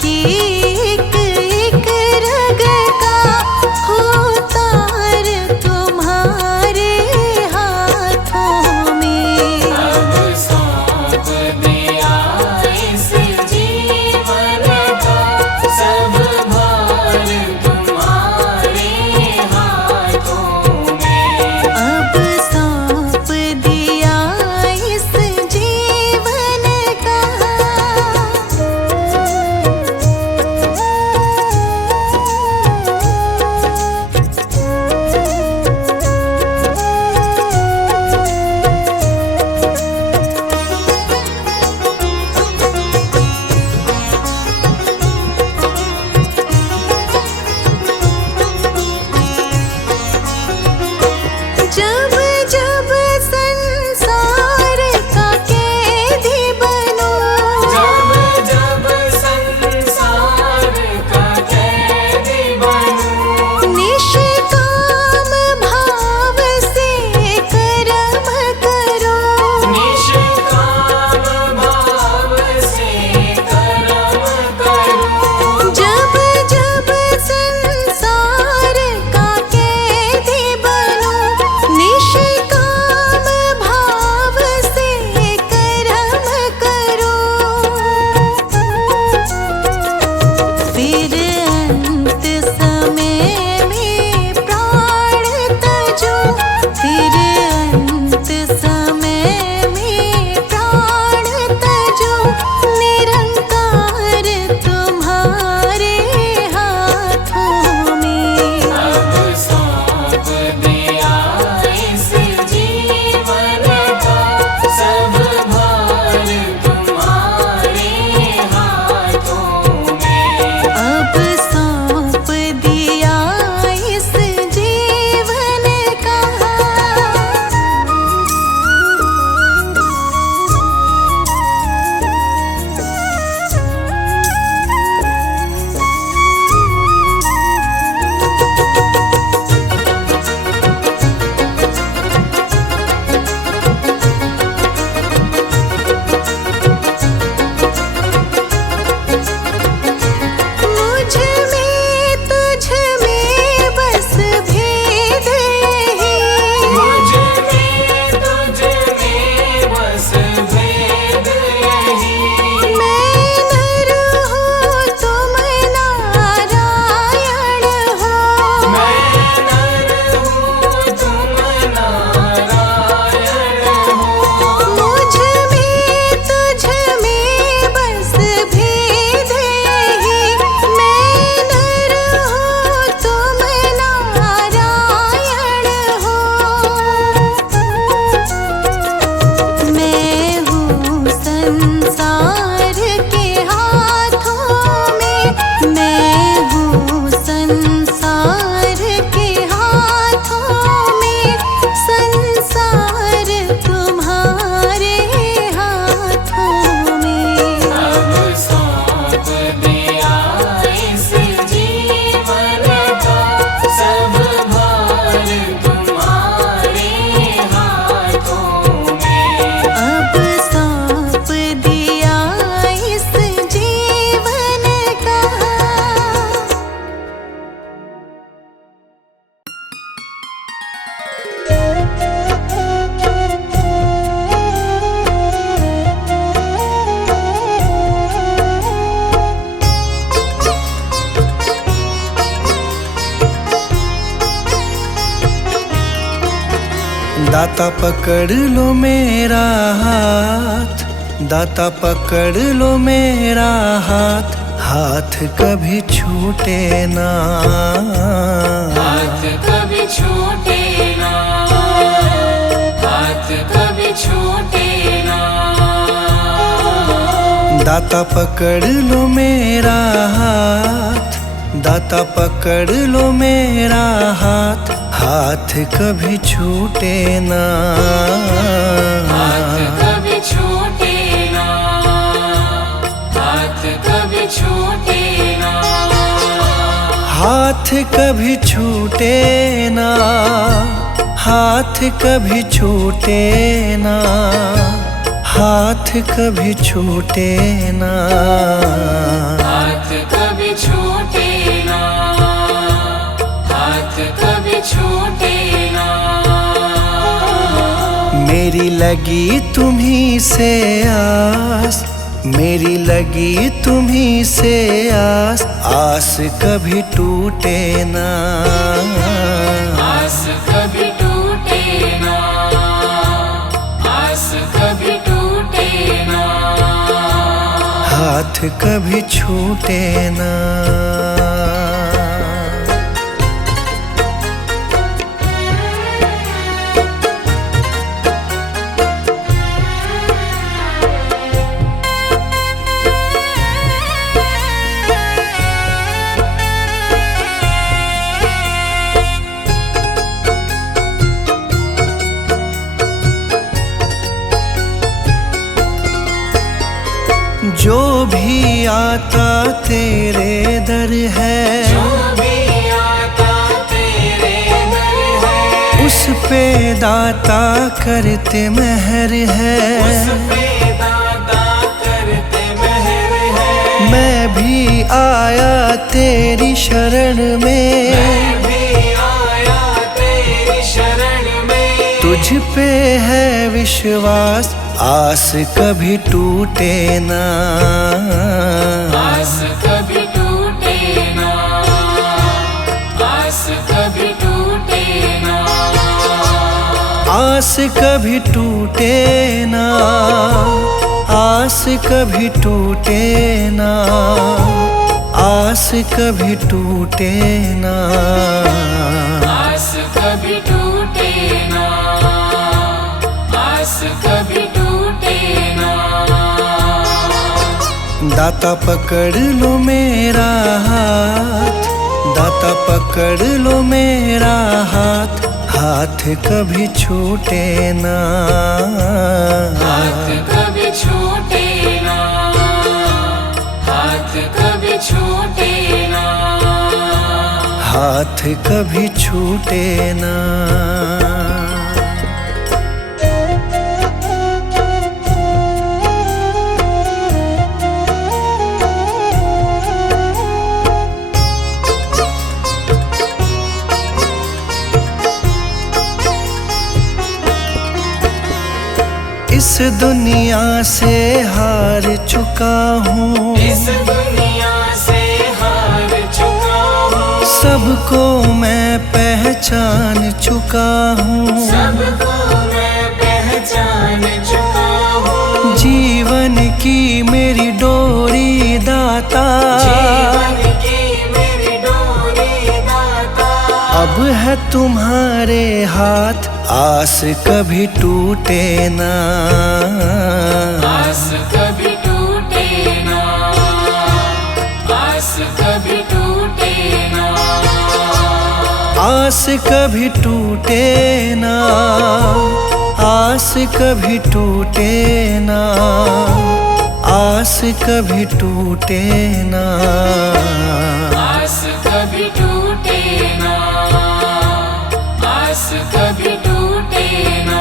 की एक एक रग का होतार तुम्हारे हाथों में। अब सौंप दिया इस जीवन का सब भार तुम्हारे हाथों में। अब सौंप दिया इस जीवन का। जब जब संसार का कैदी बनूं, जब जब संसार का कैदी बनूं, निष्काम भाव से कर्म करो। निष्काम भाव से कर्म करूं। जब जब संसार का कैदी बनूं, निष्काम भाव से कर्म करो। फिर अंत समय में प्राण तजो। फिर अंत समय में प्राण तजो। निरंकार तुम्हारे हाथों में। अब सौंप दिया इस जीवन का सब भार तुम्हारे हाथों में। अब सौंप दिया इस जीवन का। मुझ में तुझ में बस भेद यही। मुझ में तुझ में बस भेद यही। मैं नर हूँ तुम नारायण हो। मैं नर हूँ तुम नारायण हो। मुझ में तुझ में बस भेद यही। मैं नर हूँ तुम नारायण हो। मैं हूँ संसार के हाथों में। मैं हूँ संसार के हाथों में। संसार तुम्हारे हाथों में। अब सौंप दिया इस जीवन का सब भार तुम्हारे हाथों में। अब सौंप दिया इस जीवन का। दाता पकड़ लो मेरा हाथ, दाता पकड़ लो मेरा हाथ, हाथ कभी छूटे ना। हाथ कभी छूटे ना। हाथ कभी छूटे ना। दाता पकड़ लो मेरा हाथ, दाता पकड़ लो मेरा हाथ, हाथ कभी छूटे ना। हाथ कभी छूटे ना। हाथ कभी छूटे ना। हाथ कभी छूटे ना। हाथ कभी छूटे ना। हाथ कभी छूटे ना। हाथ लगी तुम्ही से आस, मेरी लगी तुम्ही से आस, आस कभी टूटे ना, आस कभी टूटे ना, आस कभी टूटे ना, हाथ कभी छूटे ना। जो भी आता तेरे दर है, जो भी आता तेरे दर है, उस पे दाता करते मेहर है, उस पे दाता करते मेहर है। मैं भी आया तेरी शरण में, मैं भी आया तेरी शरण में, तुझ पे है विश्वास, आस कभी टूटे ना, आस कभी टूटे ना, आस कभी टूटे ना, आस कभी टूटे ना, आस कभी टूटे ना, आस कभी टूटे ना, आस कभी टूटे ना, आस कभी टूटे ना। दाता पकड़ लो मेरा हाथ, दाता पकड़ लो मेरा हाथ, हाथ कभी छूटे ना, हाथ कभी छूटे ना, हाथ कभी छूटे ना, हाथ कभी छूटे ना। इस दुनिया से हार चुका हूँ, इस दुनिया से हार चुका हूँ, सबको मैं पहचान चुका हूँ, सबको मैं पहचान चुका हूँ, जीवन की मेरी डोरी दाता, जीवन की मेरी डोरी दाता, अब है तुम्हारे हाथ, आस कभी टूटे ना, आस कभी टूटे ना, आस कभी टूटे ना, आस कभी टूटे ना, आस कभी टूटे ना, आस कभी टूटे ना, आस कभी टूटे ना, आस कभी टूटे ना।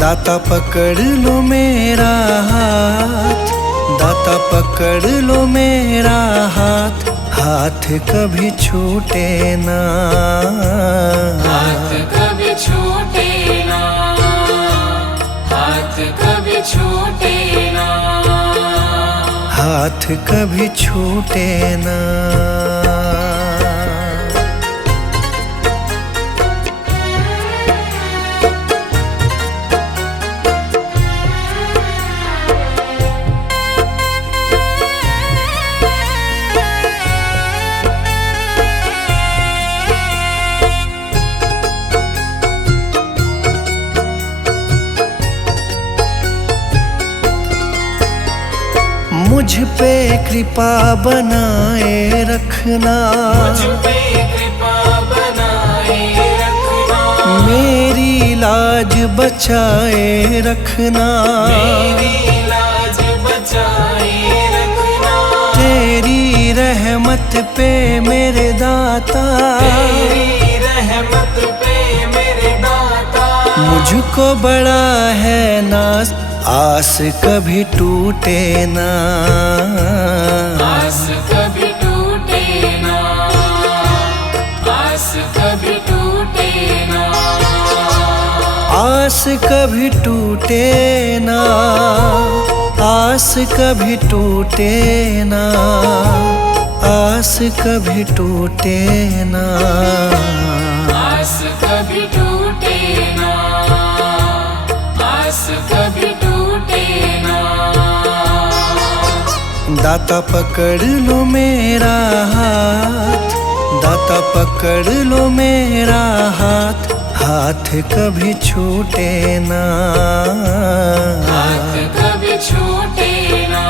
दाता पकड़ लो मेरा हाथ, दाता पकड़ लो मेरा हाथ, हाथ कभी छूटे ना, हाथ कभी छूटे ना, हाथ कभी छूटे ना, हाथ कभी छूटे ना। मुझ पे कृपा बनाए रखना, मुझ पे कृपा बनाए रखना, मेरी लाज बचाए रखना, मेरी लाज बचाए रखना, तेरी रहमत पे मेरे दाता, तेरी रहमत पे मेरे दाता, मुझको बड़ा है नाज, आस कभी टूटे ना, आस कभी टूटे ना, आस कभी टूटे ना, कभी टूटे ना, आस कभी टूटे ना, आस कभी टूटे ना, आस कभी टूटे ना, आस कभी टूटे ना। दाता पकड़ लो मेरा हाथ, दाता पकड़ लो मेरा हाथ, हाथ कभी छूटे ना, हाथ कभी छूटे ना,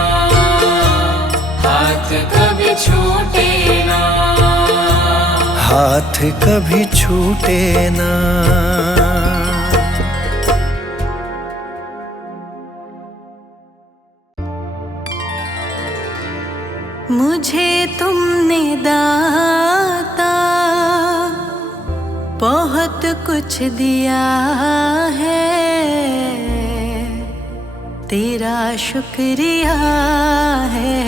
हाथ कभी छूटे ना, हाथ कभी छूटे ना। मुझे तुमने दाता बहुत कुछ दिया है, तेरा शुक्रिया है,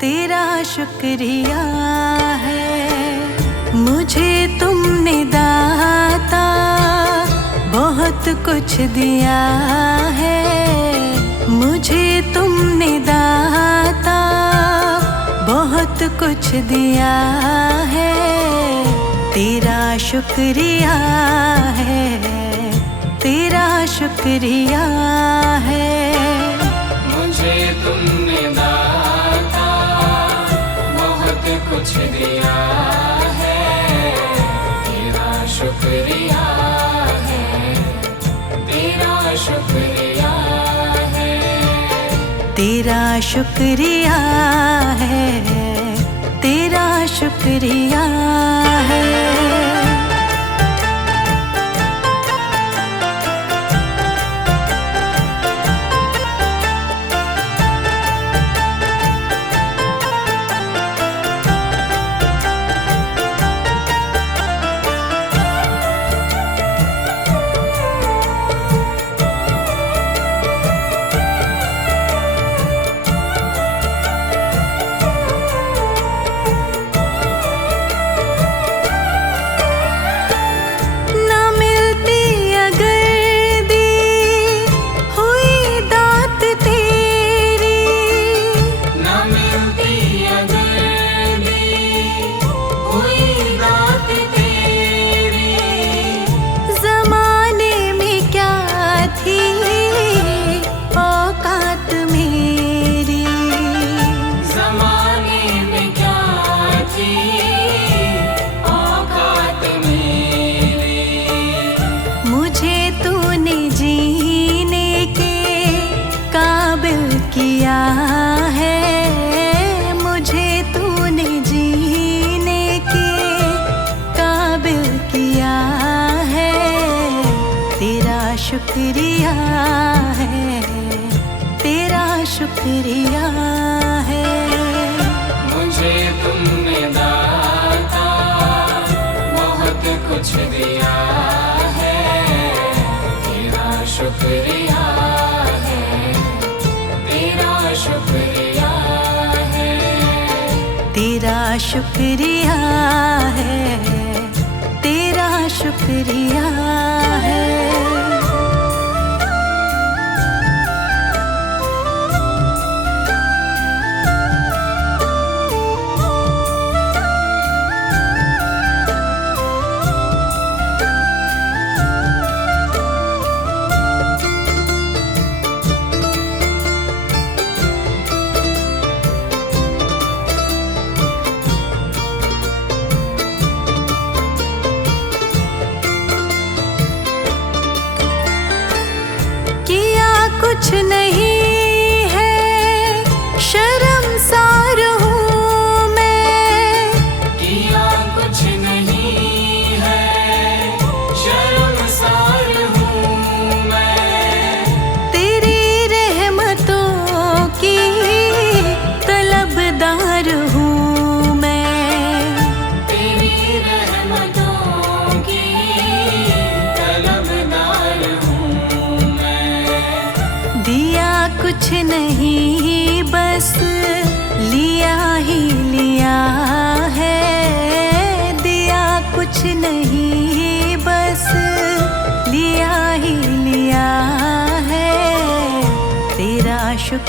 तेरा शुक्रिया है। मुझे तुमने दाता बहुत कुछ दिया है, मुझे तुमने दाता बहुत कुछ दिया है, तेरा शुक्रिया है, तेरा शुक्रिया है। मुझे तुमने दाता बहुत कुछ दिया है, तेरा शुक्रिया है, तेरा शुक्रिया है, तेरा शुक्रिया है, तेरा शुक्रिया है। शुक्रिया है, तेरा शुक्रिया है। मुझे तुमने दाता बहुत कुछ दिया है, तेरा शुक्रिया है, तेरा शुक्रिया है, तेरा शुक्रिया है, तेरा शुक्रिया है।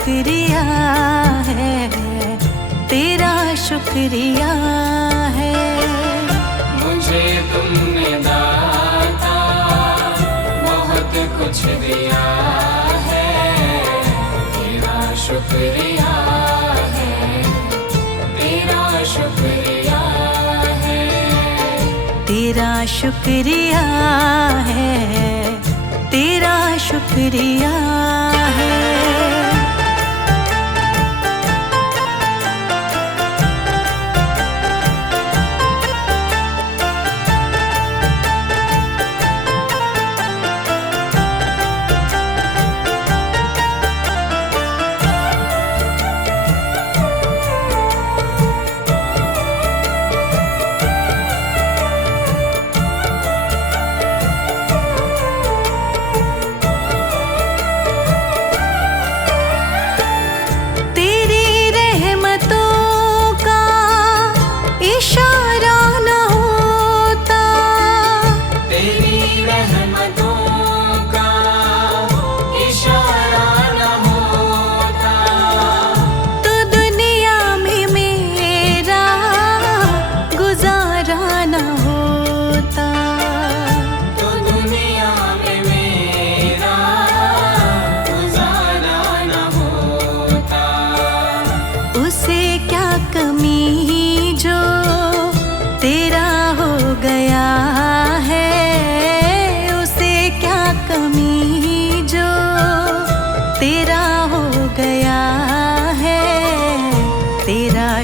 शुक्रिया है, तेरा शुक्रिया है। मुझे तुमने दाता बहुत कुछ दिया है, तेरा शुक्रिया है, तेरा शुक्रिया है, तेरा शुक्रिया है, तेरा शुक्रिया है।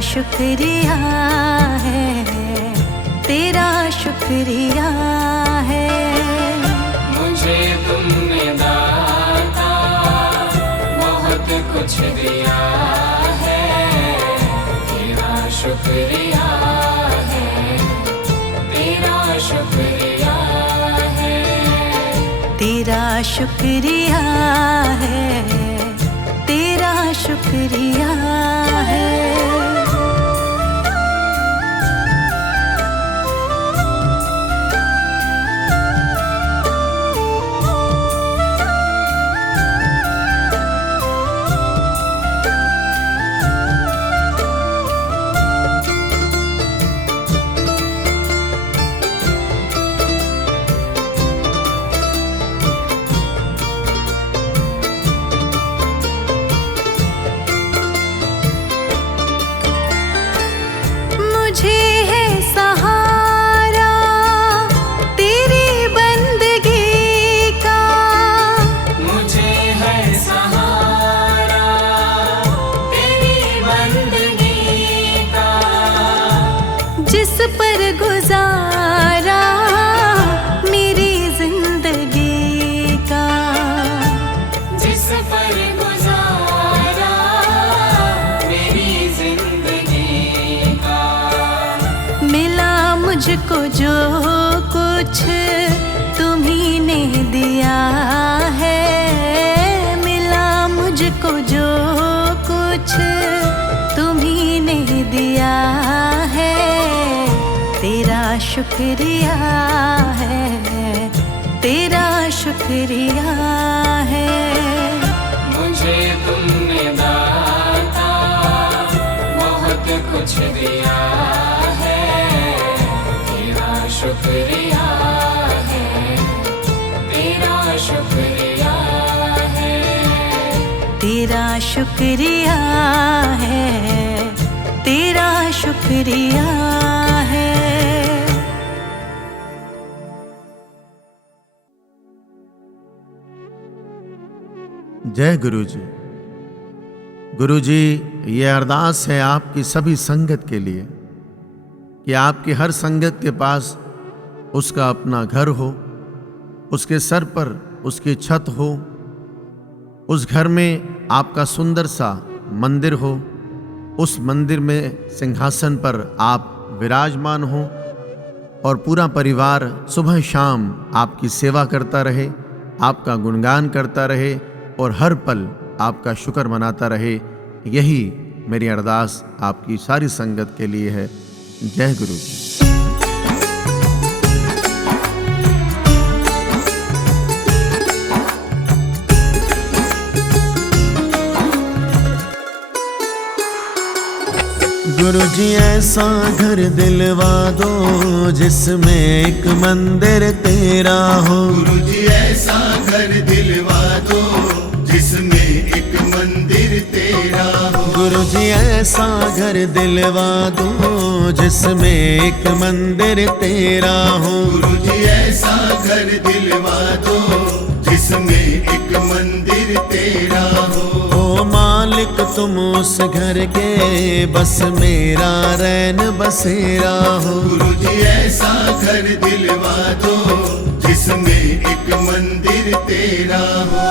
शुक्रिया है, तेरा शुक्रिया है। मुझे तुमने दाता बहुत कुछ दिया है, तेरा शुक्रिया है, तेरा शुक्रिया है, तेरा शुक्रिया है, तेरा शुक्रिया है। पर गुजारा मेरी जिंदगी का, जिस पर गुजारा मेरी जिंदगी का, मिला मुझको जो कुछ तुम्ही ने दिया है, मिला मुझको जो कुछ तुम्ही ने दिया है, तेरा शुक्रिया है, तेरा शुक्रिया है। मुझे तुमने दाता बहुत कुछ दिया है, तेरा शुक्रिया है, तेरा शुक्रिया है, तेरा शुक्रिया है, तेरा शुक्रिया है। जय गुरु जी। गुरु जी, ये अरदास है आपकी सभी संगत के लिए कि आपकी हर संगत के पास उसका अपना घर हो, उसके सर पर उसकी छत हो, उस घर में आपका सुंदर सा मंदिर हो, उस मंदिर में सिंहासन पर आप विराजमान हो और पूरा परिवार सुबह शाम आपकी सेवा करता रहे, आपका गुणगान करता रहे और हर पल आपका शुक्र मनाता रहे। यही मेरी अरदास आपकी सारी संगत के लिए है। जय गुरु जी। गुरुजी ऐसा घर दिलवा दो जिसमें एक मंदिर तेरा हो। गुरुजी ऐसा घर दिलवा दो जिसमें एक मंदिर तेरा हो। गुरुजी ऐसा घर दिलवा दो जिसमें एक मंदिर तेरा हो। गुरुजी ऐसा घर दिलवा दो जिसमें एक मंदिर तेरा हो। ओ मालिक तुम उस घर के बस मेरा रैन बसेरा हो। गुरुजी ऐसा घर दिलवा दो जिसमें एक मंदिर तेरा हो।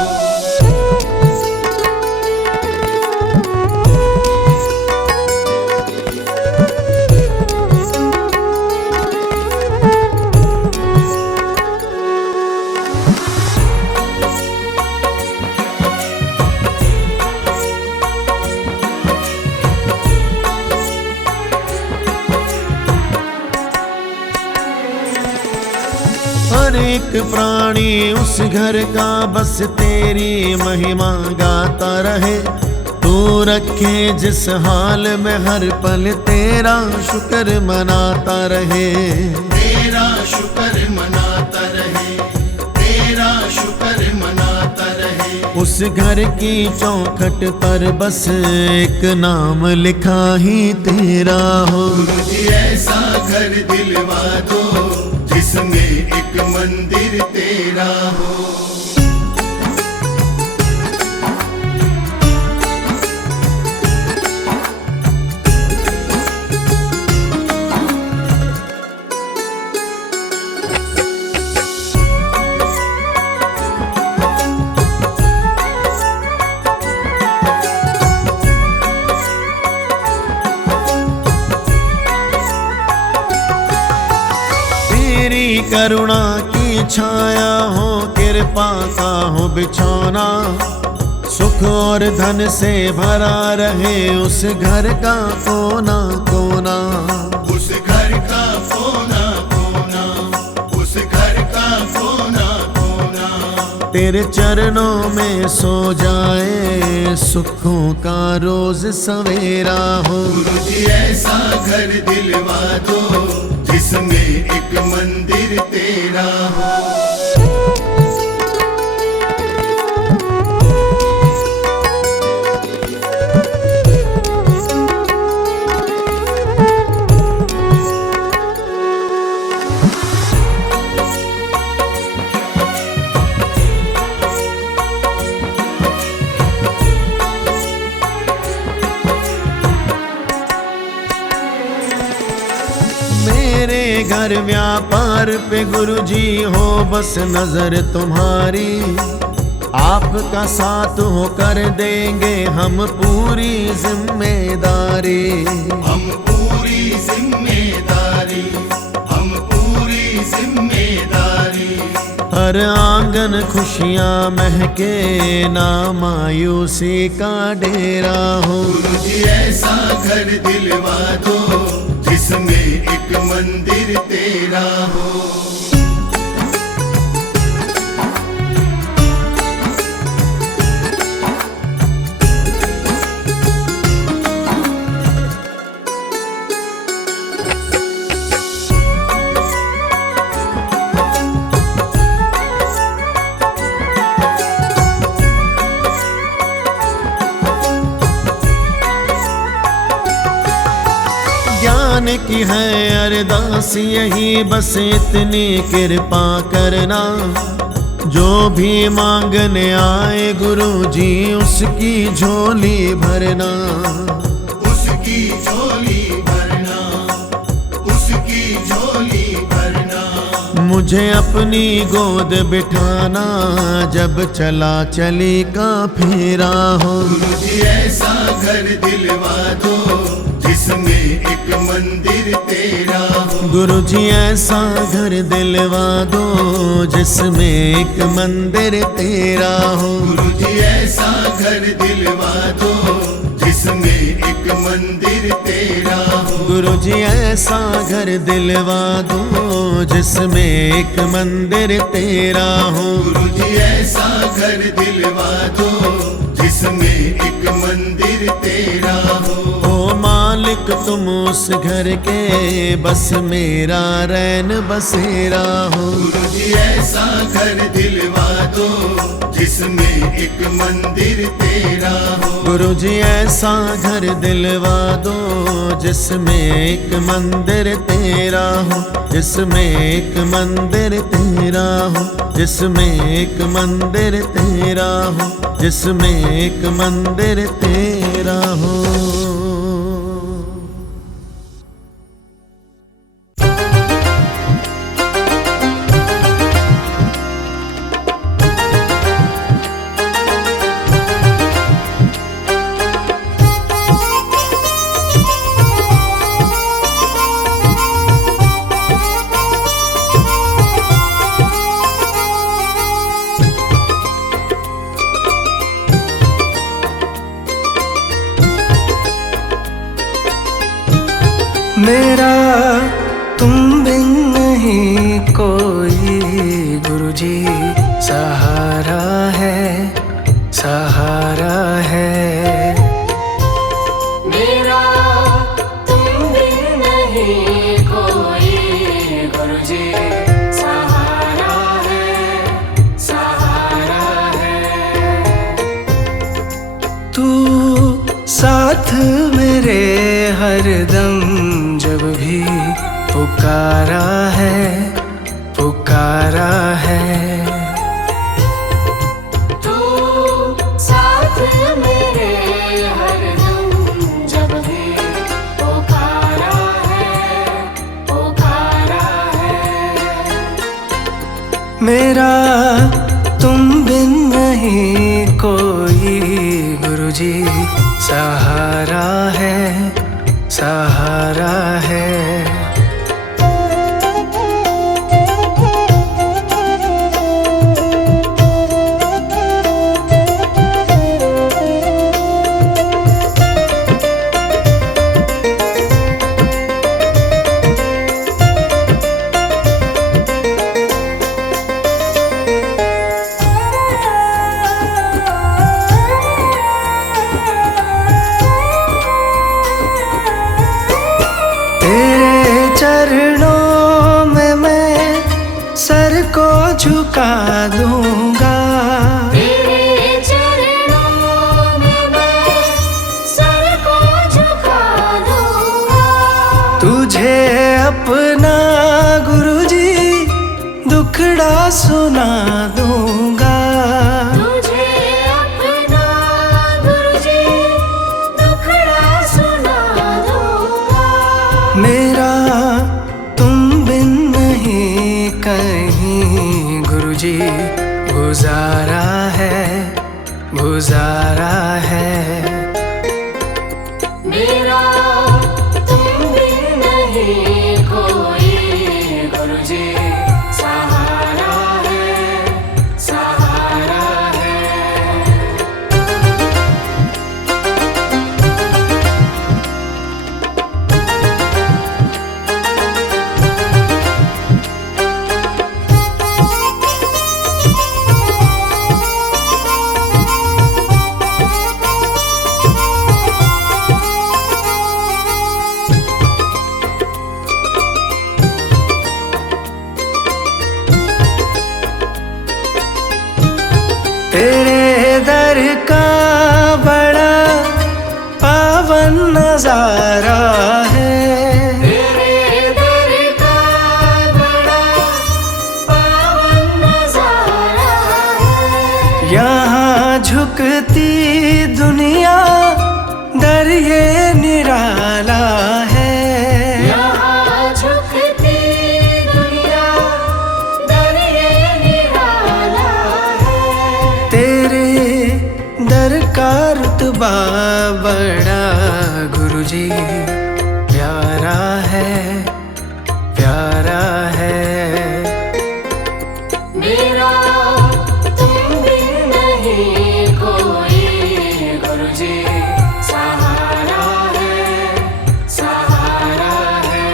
हर एक प्राणी उस घर का बस तेरी महिमा गाता रहे। तू रखे जिस हाल में हर पल तेरा शुक्र मनाता रहे। तेरा शुक्र मनाता रहे, तेरा शुक्र मनाता रहे। उस घर की चौखट पर बस एक नाम लिखा ही तेरा हो। गुरुजी ऐसा घर दिलवा दो जिसमें एक मंदिर तेरा हो। तेरी करुणा की छाया हो, कृपा का हो बिछौना। सुख और धन से भरा रहे उस घर का कोना कोना। उस घर का कोना कोना, उस घर का कोना कोना। तेरे चरणों में सो जाए सुखों का रोज सवेरा हो। गुरुजी ऐसा घर दिलवा दो जिसमें एक मंदिर तेरा हो। मेरे घर व्यापार पे गुरुजी हो बस नजर तुम्हारी। आपका साथ हो कर देंगे हम पूरी जिम्मेदारी। हम पूरी जिम्मेदारी, हम पूरी जिम्मेदारी। हर आंगन खुशियाँ महके ना मायूसी का डेरा हो। गुरुजी ऐसा घर दिलवा दो जिसमें एक मंदिर तेरा हो। ज्ञान की है अरदास यही बस इतनी कृपा करना। जो भी मांगने आए गुरुजी उसकी झोली भरना। उसकी झोली भरना, उसकी झोली भरना। मुझे अपनी गोद बिठाना जब चला चली का फेरा हो। गुरुजी ऐसा घर दिलवा दो जिसमें एक मंदिर तेरा हो। गुरुजी ऐसा घर दिलवा दो जिसमें एक मंदिर तेरा हो। गुरुजी ऐसा घर दिलवा दो जिसमें एक मंदिर तेरा हो। गुरुजी ऐसा घर दिलवा दो जिसमें एक मंदिर तेरा हो। गुरुजी ऐसा घर दिलवा दो जिसमें एक मंदिर तेरा हो। ओ मालिक मालिक तुम उस घर के, बस मेरा रैन बसेरा हो। गुरु जी ऐसा घर दिलवा दो जिसमें एक मंदिर तेरा हो। गुरु जी ऐसा घर दिलवा दो जिसमें एक मंदिर तेरा हो, जिसमें एक मंदिर तेरा हो, जिसमें एक मंदिर तेरा हो, जिसमें एक मंदिर तेरा हो। मेरा तुम बिन नहीं कोई गुरुजी, सहारा है, सहारा है। मेरा तुम बिन नहीं कोई गुरुजी, सहारा है, सहारा है। तू साथ मेरे हरदम जब भी पुकारा है, पुकारा है। तू साथ मेरे हरदम जब भी पुकारा है, पुकारा है। मेरा तुम बिन नहीं कोई गुरुजी, सहारा है, सहारा है। चरणों में मैं सर को झुका दूंगा। तेरे चरणों में मैं सर को झुका दूंगा। तुझे अपना गुरुजी दुखड़ा सुना दूंगा। तुझे अपना गुरुजी दुखड़ा सुना दूंगा। मेरा तुम बिन नहीं कहीं गुरुजी, गुजारा है, गुजारा है। मेरा तुम बिन नहीं कोई गुरुजी, सहारा है, सहारा है। तेरे दर का बड़ा पावन नजारा है। तेरे दर का बड़ा पावन नजारा है। यहाँ झुकती दुनिया दर ये निराला है। यहाँ झुकती दुनिया दर ये निराला है। तेरे दर का रुतबा बड़ा गुरुजी, प्यारा है, प्यारा है। मेरा तुम बिन नहीं कोई गुरुजी, सहारा है, सहारा है।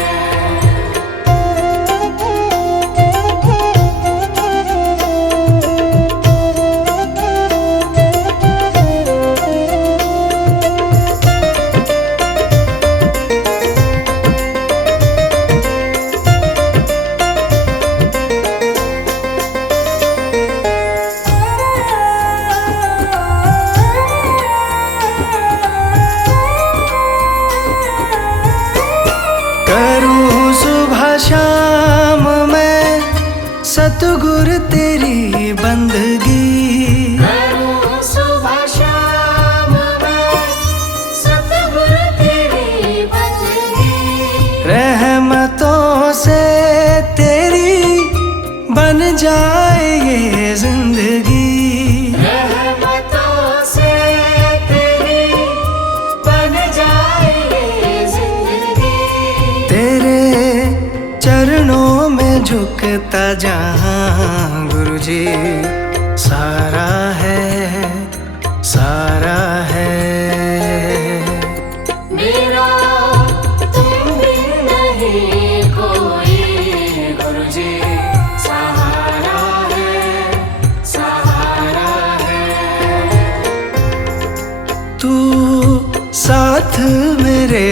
सतगुरु तेरी बंदगी। करूं सुबह शाम मैं सतगुरु तेरी बंदगी। रहमतों से तेरी बन जाए ये जिंदगी। रहमतों से तेरी बन जाए ये जिंदगी। तेरे चरणों में झुकता जहां गुरुजी सारा है, सारा है। मेरा तुम बिन नहीं कोई गुरुजी सहारा है, सहारा है। तू साथ मेरे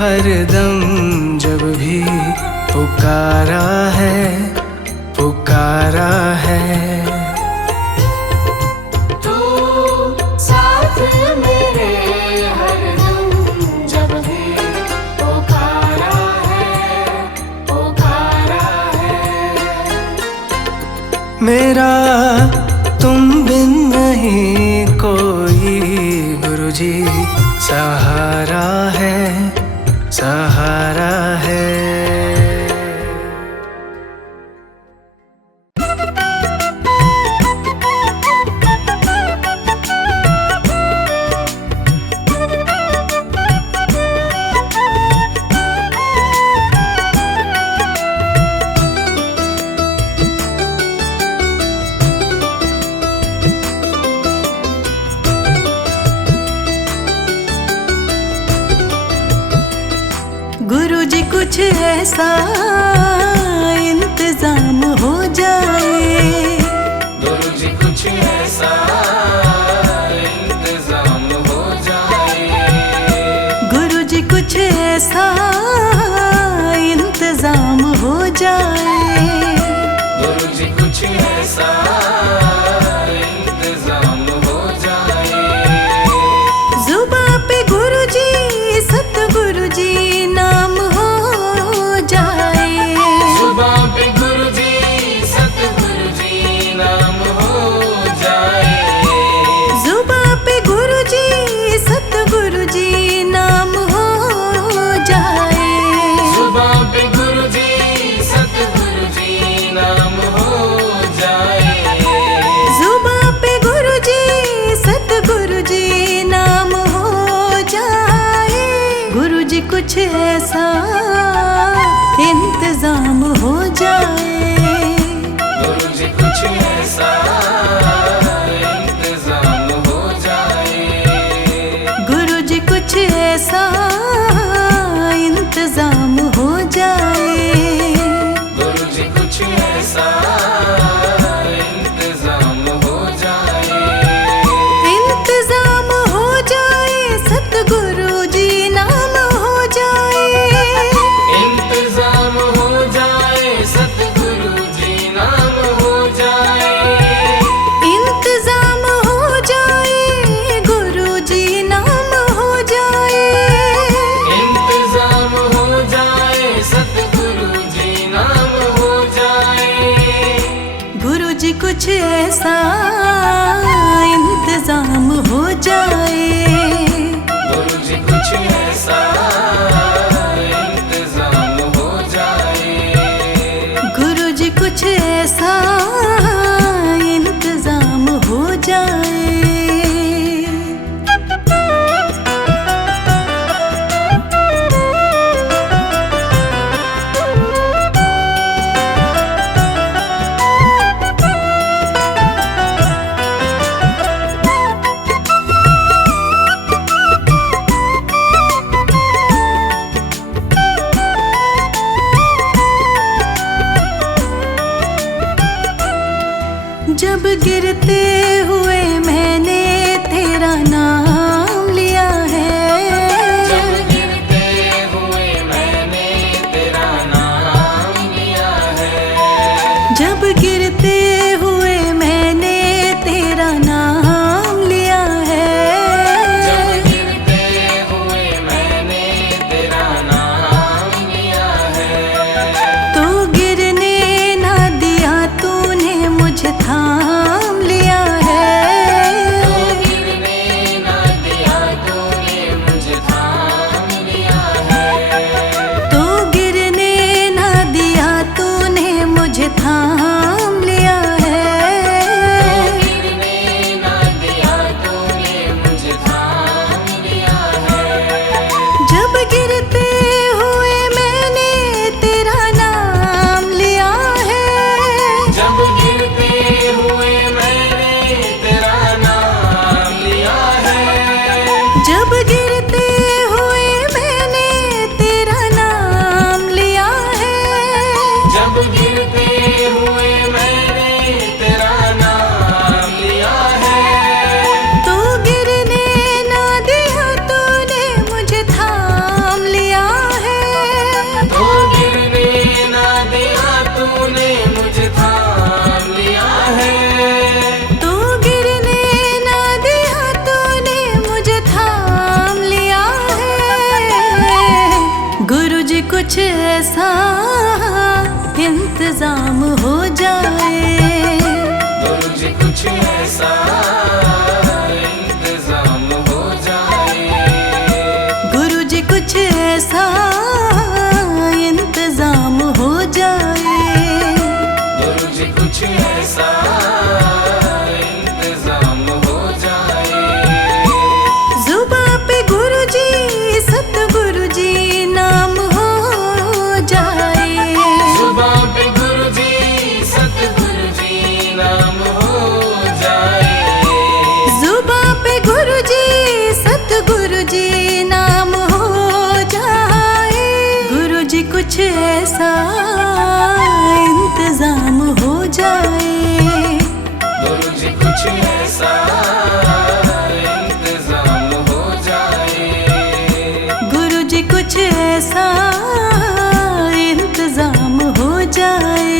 हरदम जब भी पुकारा है, पुकारा है। तू साथ मेरे हरदम जब भी पुकारा है, पुकारा है। मेरा तुम बिन नहीं कोई गुरुजी सहारा है, सहारा है। गुरुजी कुछ ऐसा इंतजाम हो जाए। गुरुजी कुछ ऐसा इंतजाम हो जाए। गुरुजी कुछ ऐसा इंतजाम हो जाए। गुरुजी कुछ ऐसा इंतजाम हो जाए। जुबां पे गुरुजी सतगुरुजी नाम हो जाए। सुबह पे गुरुजी सतगुरुजी नाम हो जाए। जुबां पे गुरुजी सतगुरुजी नाम हो जाए। सुबह पे गुरुजी सतगुरुजी नाम हो जाए। जुबां पे गुरुजी सतगुरुजी नाम हो जाए। गुरुजी कुछ ऐसा इंतजाम हो जाए। गुरुजी कुछ ऐसा इंतजाम हो जाए। गुरुजी कुछ ऐसा इंतजाम हो जाए। गुरुजी कुछ ऐसा इंतजाम हो जाए। इंतजाम हो जाए सतगुरुजी नाम हो जाए। इंतजाम हो जाए सतगुरुजी नाम हो जाए। इंतजाम हो जाए गुरुजी नाम हो जाए। इंतजाम हो जाए सतगुरुजी नाम हो जाए। गुरुजी कुछ ऐसा इंतजाम हो जाए। गुरुजी कुछ ऐसा इंतजाम हो जाए। गुरुजी कुछ ऐसा इंतजाम हो जाए। कुछ ऐसा इंतजाम हो जाए, गुरु जी कुछ ऐसा इंतजाम हो जाए, गुरु जी कुछ ऐसा इंतजाम हो जाए, गुरु जी कुछ ऐसा इंतजाम हो जाए। जुबां पे गुरु जी सतगुरु जी नाम हो जाए, जुबां पे गुरु जी सतगुरु जी नाम हो जाए, जुबां पे गुरु जी सतगुरु जी नाम हो जाए, गुरु जी कुछ ऐसा इंतजाम हो जाए, गुरु जी कुछ ऐसा इंतजाम हो जाए, गुरु जी कुछ ऐसा इंतजाम हो जाए।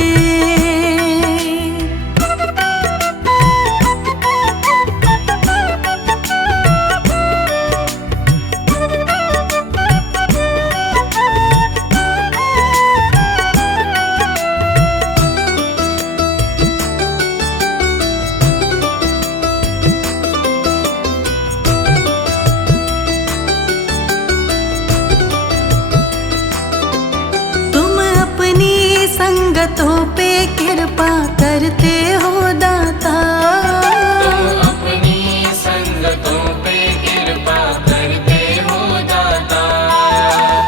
तुम अपनी संगतों पे कृपा करते हो दाता, तुम अपनी संगतों पे कृपा करते हो दाता,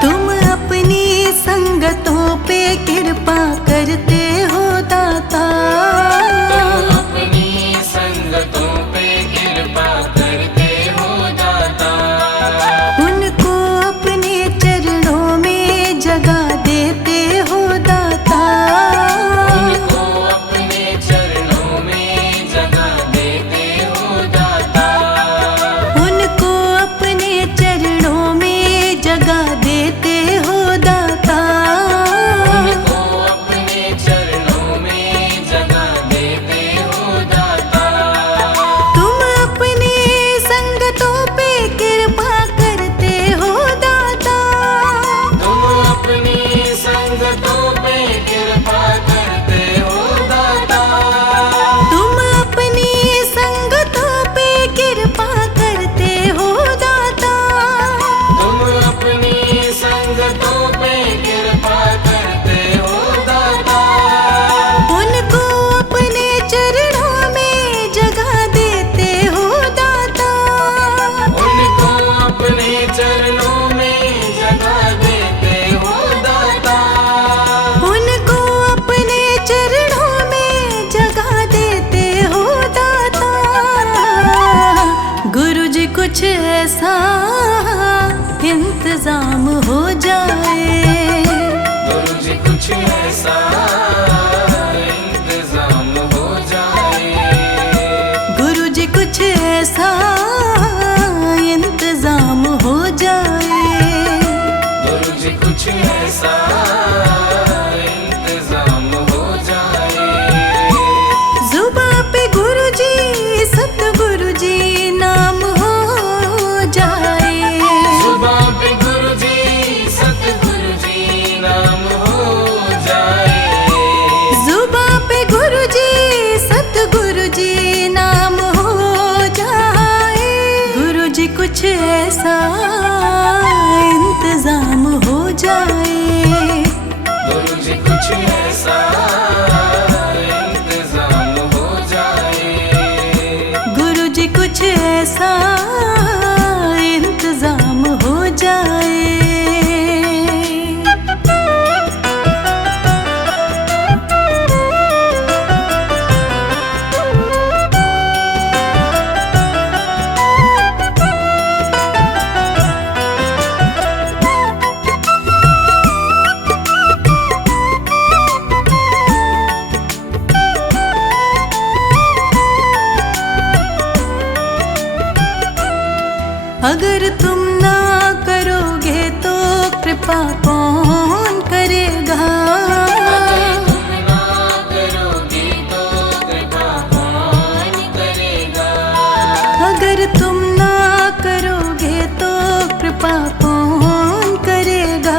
तुम अपनी संगतों पे कृपा करते हो दाता, तुम अपनी संगतों पे कृपा करते हो दाता, उनको अपने चरणों में जगा देते हो दाता, उनको अपने चरणों में जगह देते हो दाता, उनको अपने चरणों में जगा देते हो दाता, उनको अपने चरणों में जगह देते हो दाता, तुम अपनी संगतों पे कृपा करते हो दाता, तुम अपनी संगतों पे कृपा करते हो दाता, तुम अपनी संगतों पे कृपा करते हो दाता, तुम अपनी संगतों पे कृपा करते हो दाता, उनको अपने चरणों में जगा देते हो दाता, उनको अपने चरणों में जगह देते हो दाता, उनको अपने चरणों में जगा देते हो दाता, गुरु जी कुछ ऐसा इंतजाम हो जाए, गुरु जी कुछ ऐसा इंतजाम हो जाए, गुरु जी कुछ ऐसा इंतजाम हो जाए, गुरु जी कुछ ऐसा इंतजाम हो जाए, जुबां पे गुरु जी सतगुरु जी नाम हो जाए, जुबां पे गुरु जी सतगुरु जी नाम हो जाए, जुबां पे गुरु जी सतगुरु जी नाम हो जाए, गुरु जी कुछ ऐसा इंतजाम हो जाए, गुरु जी कुछ ऐसा इंतजाम हो जाए, गुरु जी कुछ ऐसा इंतजाम हो जाए। अगर तुम ना करोगे तो कृपा कौन करेगा, तुम ना करोगे तो कृपा कौन करेगा, अगर तुम ना करोगे तो कृपा कौन करेगा,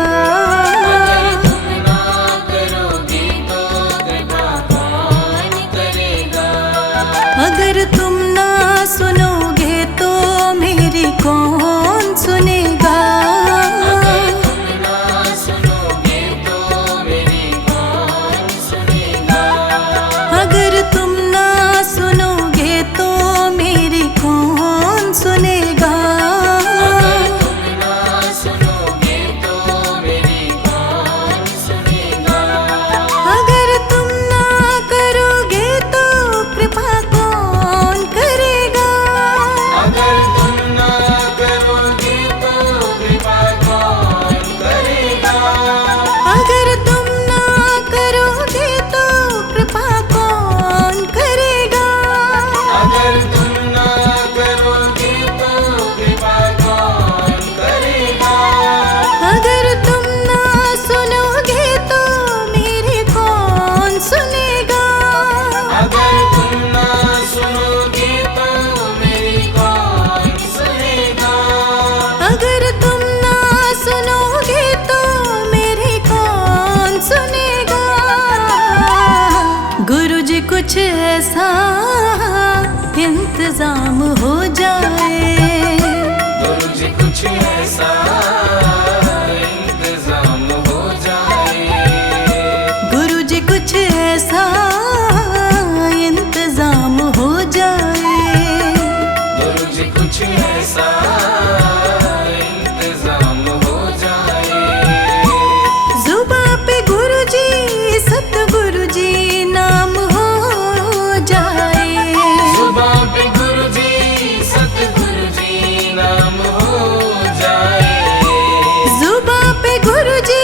ऐसा इंतजाम हो जाए, गुरु जी कुछ ऐसा इंतजाम हो जाए, गुरु जी कुछ ऐसा इंतजाम हो जाए, गुरु जी कुछ ऐसा इंतजाम हो जाए, जुबां पे गुरु जी सतगुरु जी नाम हो जाए, जुबां पे गुरु जी सतगुरु जी नाम हो जाए, जुबां पे गुरु जी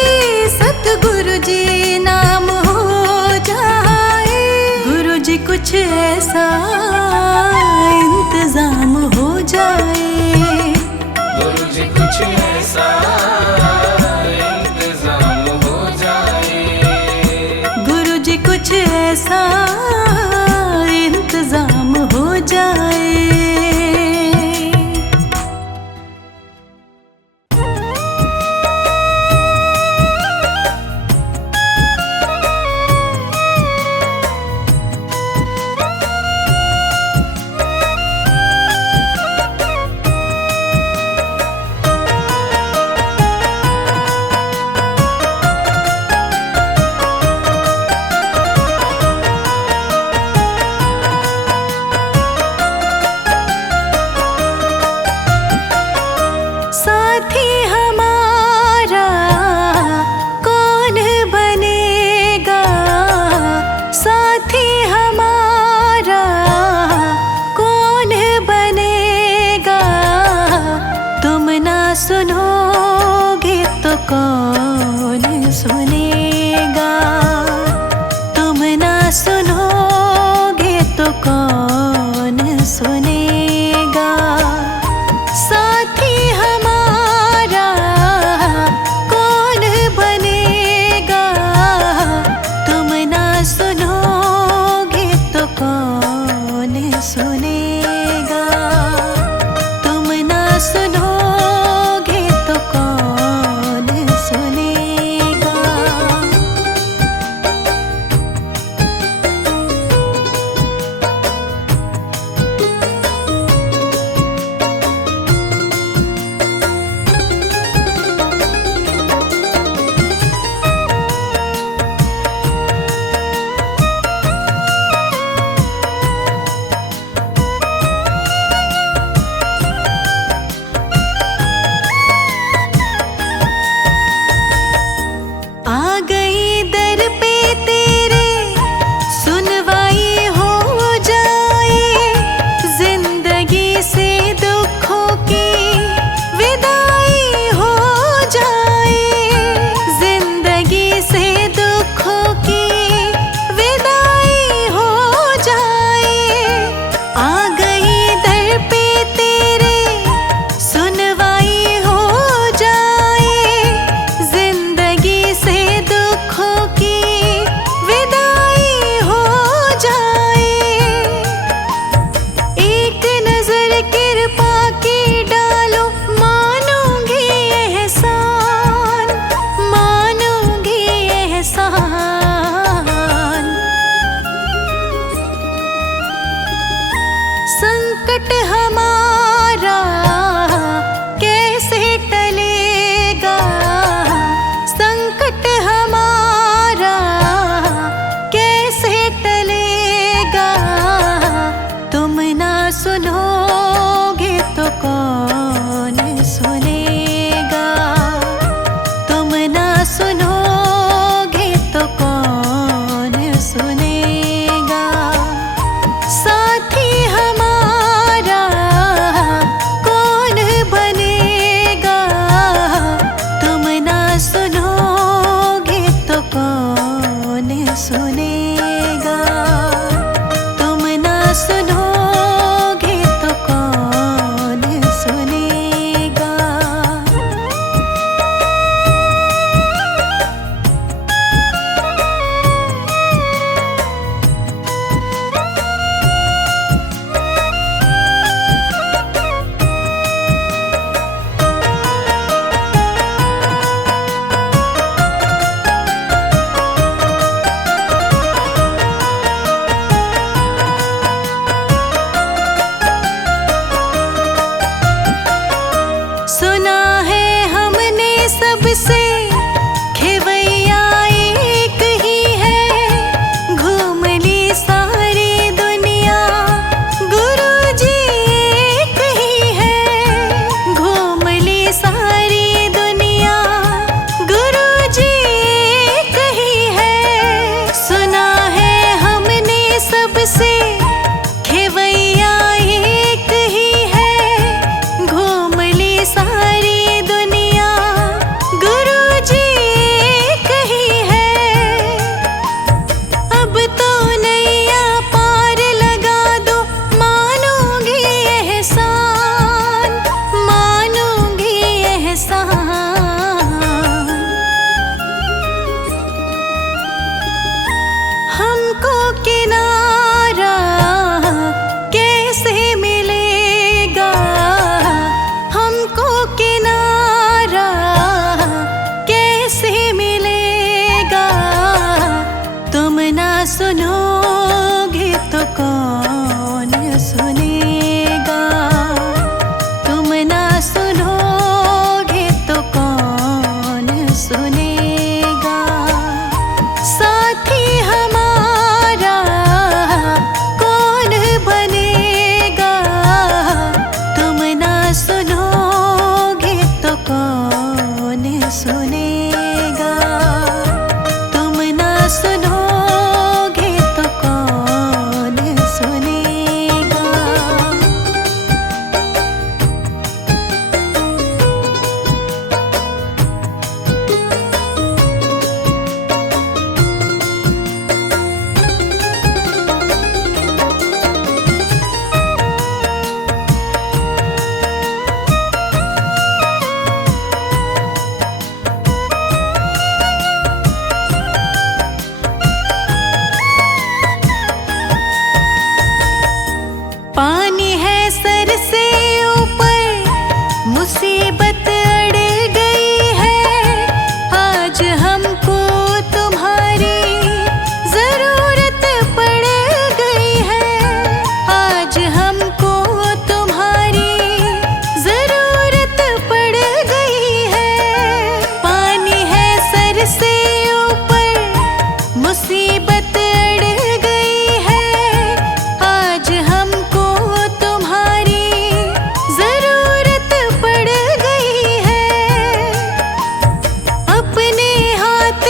सतगुरु जी नाम हो जाए, गुरु जी कुछ ऐसा इंतजाम हो जाए, गुरु जी कुछ ऐसा इंतजाम हो जाए, गुरु जी कुछ ऐसा इंतजाम हो जाए। साथी हमारा कौन बनेगा, साथी हमारा कौन बनेगा, तुम ना सुनोगे तो कौन सुनेगा, तुम ना सुनोगे तो कौन सुनेगा, साथी हमारा कौन बनेगा, तुम ना सुनोगे तो कौन सुनेगा, तुम ना सुनोगे तो कौन सुनेगा।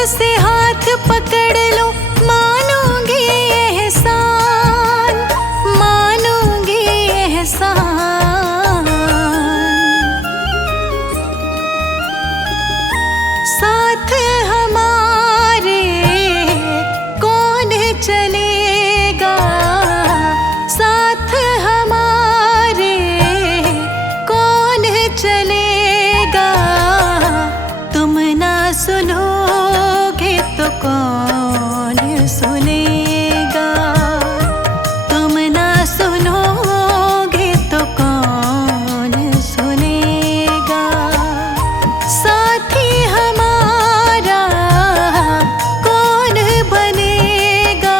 से हाथ पकड़ लो, मानूंगी एहसान, मानूंगी एहसान। साथ हमारे कौन चलेगा, साथ हमारे कौन चलेगा। तुम ना सुनोगे तो कौन सुनेगा, तुम ना सुनोगे तो कौन सुनेगा। साथी हमारा कौन बनेगा,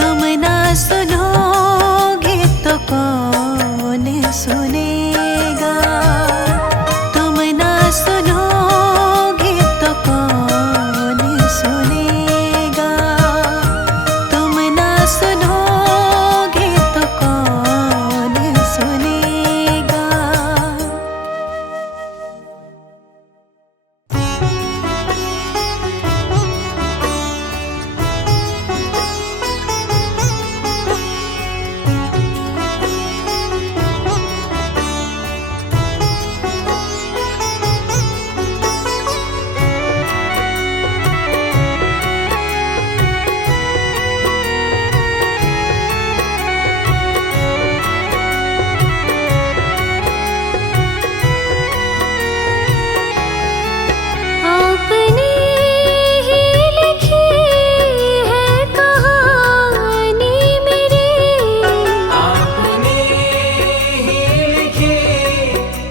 तुम ना सुनोगे तो कौन सुनेगा, तुम ना सुनोगे तो कौन सुनेगा, तुम ना सुनोगे तो कौन सुनेगा। आपने ही लिखी है कहानी मेरी, आपने ही लिखी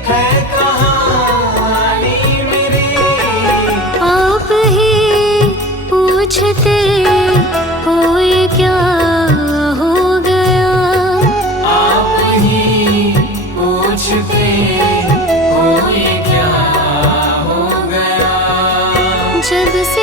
है कहानी मेरी। आप ही पूछते हो ये क्या हो गया, आप ही पूछते हो ये क्या हो गया। जब से